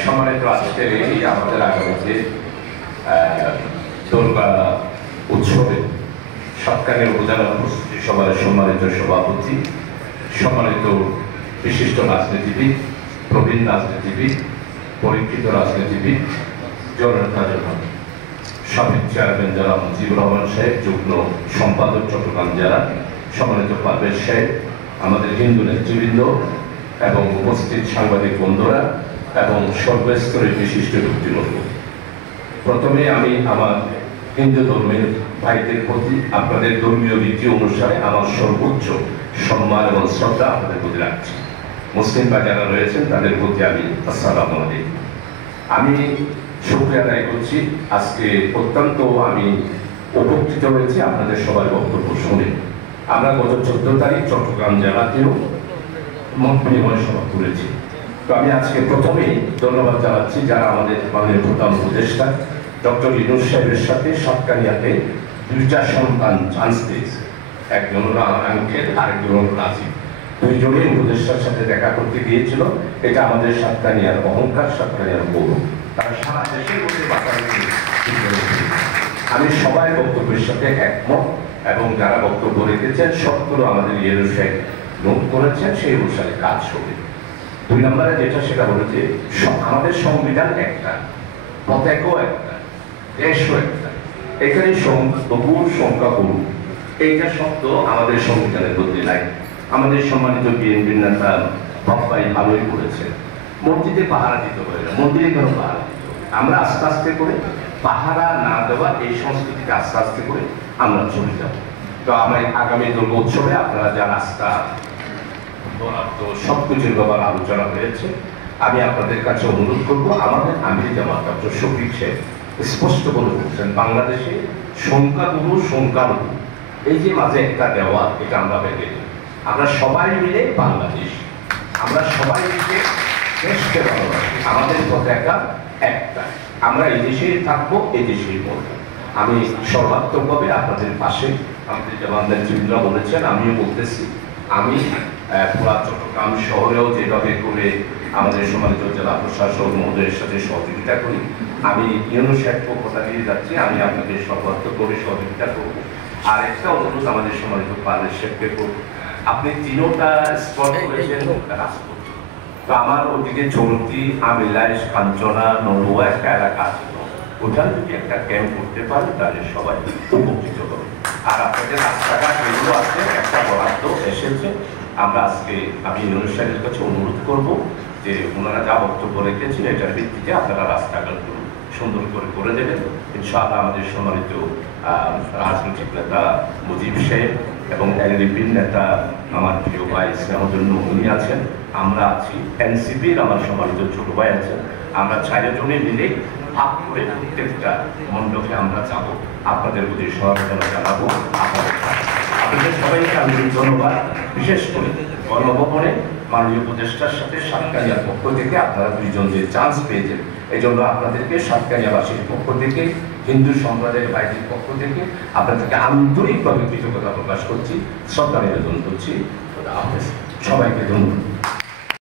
সম্মানিত আজকের এই আমাদের আগামীতে দুর্গা উৎসবে সাতকানিয়া উপজেলা প্রস্তুতি সভার সম্মানিত সভাপতি, সম্মানিত বিশিষ্ট রাজনীতিবিদ, প্রবীণ রাজনীতিবিদ, পরীক্ষিত রাজনীতিবিদ, জননেতা সাবেক চেয়ারম্যান যারা মুজিবুর রহমান সাহেব, যুগ্ম সম্পাদক চট্টগ্রাম জেলা, সম্মানিত পারভেজ সাহেব, আমাদের হিন্দু নেতৃবৃন্দ এবং উপস্থিত সাংবাদিক বন্ধুরা এবং সর্বস্তরের বিশিষ্ট ব্যক্তিবর্গ, প্রথমে আমি আমার হিন্দু ধর্মের ভাইদের প্রতি আপনাদের ধর্মীয় রীতি অনুসারে আমার সর্বোচ্চ সম্মান এবং শ্রদ্ধা আপনাদের প্রতি রাখছি। মুসলিম বা যারা রয়েছেন তাদের প্রতি আমি আসসালামু আলাইকুম। আমি শুকরিয়া আদায় করছি। আজকে অত্যন্ত আমি উপকৃত হয়েছি আপনাদের সবার বক্তব্য শুনে। আমরা গত 14 তারিখ চট্টগ্রাম জেলাতেও মত বিনিময় সভা করেছি। তো আমি আজকে প্রথমেই ধন্যবাদ জানাচ্ছি যারা আমাদের মাননীয় প্রধান উপদেষ্টা ডক্টর ইউনূস সাহেবের সাথে সাতকানিয়াতে দুইটা সন্তান চান্স পেয়েছে। একজন হলো আমার আঙ্কেল, আরেকজন হলো রাজীব। দুইজনেই উপদেষ্টার সাথে দেখা করতে গিয়েছিল। এটা আমাদের সাতকানিয়ার অহংকার, সাতকানিয়ার গৌরব। তারা সারা দেশের মধ্যে আমি সবাই বক্তব্যের সাথে একমত এবং যারা বক্তব্য রেখেছেন সবগুলো আমাদের ইউনূস সাহেব নোট করেছেন, সেই অনুসারে কাজ হবে। 2 নম্বরে যেটা সেটা হলো যে আমাদের সংবিধান একটা, পতাকাও একটা, দেশও একটা। এখানে বহু সংখ্যা বহু এইটা শব্দ আমাদের সংবিধানের মধ্যে নাই। আমাদের সম্মানিত বিএনপির নেতা বাপ্পাই ভালোই করেছে, মসজিদে পাহারা দিতে হবে না, মন্দিরে কেন পাহারা দিতে হবে? আমরা আস্তে আস্তে করে পাহারা না দেওয়া এই সংস্কৃতিকে আস্তে আস্তে করে আমরা চলে যাব। তো আমরা আগামী দুর্গা উৎসবে আপনারা যা রাস্তা সবকিছুর ব্যাপারে আলোচনা হয়েছে, আমি আপনাদের কাছে অনুরোধ করবো। আমাদের আমির জামাত ডক্টর শফিক সাহেব স্পষ্ট করে বলছেন বাংলাদেশে সংখ্যাগুরু সংখ্যালঘু এই যে মাঝে একটা দেওয়া, এটা আমরা ভেঙে দিই। আমরা সবাই মিলে বাংলাদেশ, আমরা সবাই মিলে দেশকে ভালোবাসি, আমাদের পতাকা একটা, আমরা এই দেশেই থাকবো, এই দেশেই বলবো। আমি সর্বাত্মকভাবে আপনাদের পাশে, আমাদের জবান নেতৃবৃন্দরা বলেছেন, আমিও বলতেছি। আমি পুরা চট্টগ্রাম শহরেও যেভাবে করে আমাদের সম্মানিত জেলা প্রশাসক মহোদয়ের সাথে সহযোগিতা করি, আমি ইউনূস সাহেব কথা দিয়ে যাচ্ছি, আমি আপনাদের সর্বাত্মকভাবে সহযোগিতা করব। আর একটা অনুরোধ আমাদের সম্মানিত পারভেজ সাহেবকে করব, আপনি তিনোটা স্পট করেছেন রাজপথ। তো আমার ওদিকে চলতি আমিলাইশ কাঞ্চনা নলুয়া একটা এলাকা আছে, ওখানে যদি একটা ক্যাম্প করতে পারে তাহলে সবাই উপকৃত হবে। আর আপনাদের রাস্তাঘাট যেগুলো আছে একটা বরাদ্দ এসেছে, আমরা আজকে আমি ইউনূস সাহেবের কাছে অনুরোধ করব যে ওনারা যা বক্তব্য রেখেছেন এটার ভিত্তিতে আপনারা রাস্তাঘাটগুলো সুন্দর করে দেবেন। ইনশাআল্লাহ আমাদের সম্মানিত রাজনৈতিক নেতা মুজিব সাহেব এবং এলডিপির নেতা আমার প্রিয় ভাই স্নেহজন্য উনি আছেন, আমরা আছি, এনসিপির আমার সম্মানিত ছোট ভাই আছেন। আমরা 4 জনে মিলে ভাগ করে প্রত্যেকটা মণ্ডপে আমরা যাব, আপনাদের প্রতি সহযোগিতা জানাবো। আপনাদের সবাইকে আমি ধন্যবাদ। বিশেষ করে গণভবনে মাননীয় উপদেষ্টার সাথে সাতকানিয়ার পক্ষ থেকে আপনারা 2 জন যে চান্স পেয়েছেন, এই জন্য আপনাদেরকে সাতকানিয়াবাসীর পক্ষ থেকে, হিন্দু সম্প্রদায়ের ভাইদের পক্ষ থেকে আপনাদেরকে আন্তরিকভাবে কৃতজ্ঞতা প্রকাশ করছি, শ্রদ্ধা নিবেদন করছি। সবাইকে ধন্যবাদ।